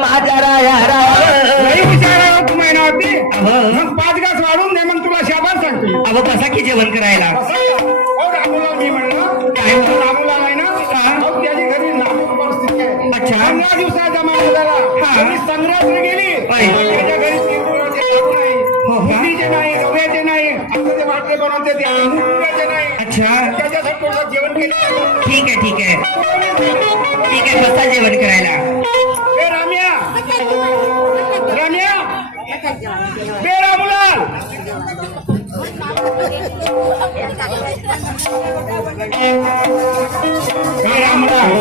माझ्या राया लई हुशार आहे तू महिनावरती. मग 5 घास वाढून दे मग तुला शाबास सांगते. अहो कसा की जेवण करायला रामूला मी म्हणलं काय रामूला आहे ना अहो, त्याची घरी नाजूक परिस्थिती आहे. अच्छा. 15 दिवसाचा माणूस झाला तरी संग्रहात गेली त्याच्या घरी तिळगुळाचे लाडू नाही बुंदीचे नाही रव्याचे नाही असं ते वाटले बनवते ते मुगाचे नाही. अच्छा त्याच्यासाठी थोडं जेवण केलं. ठीक आहे ठीक आहे ठीक आहे बसा जेवण करायला. ए राम्या राम्या बे रामूलाल काय रामूलाल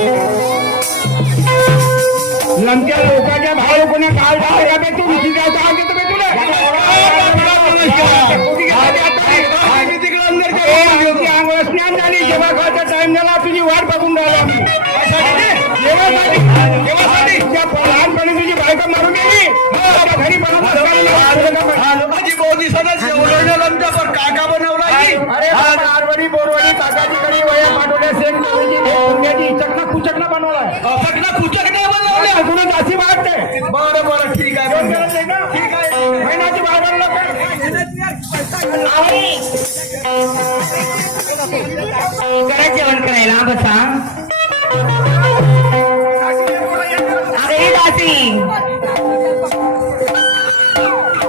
लंक्या लोकांच्या भाव कोणी काल डाळ का बे तू काय डाळ घेतो बे तुला आंघोळ स्नान झाली जेव्हा खायचा टाइम झाला तुझी वाट बघून राहिलो आम्ही जेव्हासाठी लहानपणी तुझी बायका मारून गेली घरी माझी बोधी सदस्य काका बनवला अरे आरवडी बोरवडी काकाची कडे वया पाठवल्या सेंट चकना कुचकना बनवलाय सगळं कुचक नाही बनवलं. कुणा जास्ती वाटते बरं बरं ठीक आहे ठीक आहे महिन्याची बाजार लोक करा जेवण करायला बसा. अरे दासी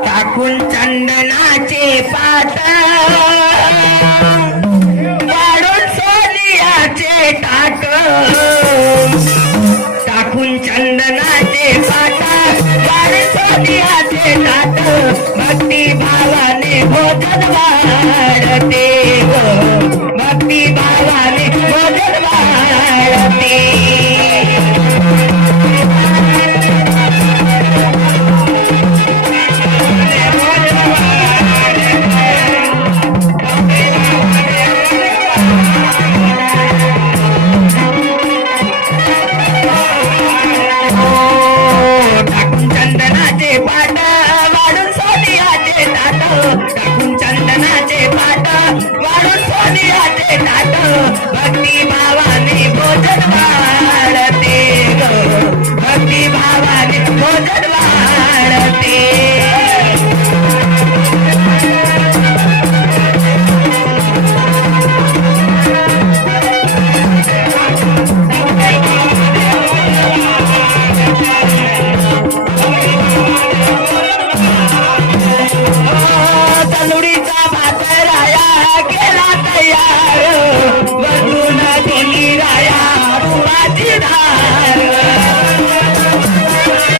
टाकून चंदनाचे पाट वाढून सोनियाचे टाक टाकून चंदनाचे पाट वाढून सोनियाचे टाट भक्ती भावाने भोजन वाढते भक्ती भावाने भोजन वाढते. टाकून चंदनाचे पाट वाढून सोनियाचे ताट टाकून चंदनाचे पाट वाढून सोनियाचे ताट भक्ती भावाने भोजन वाढते भक्ती भावाने भोजन वाढते.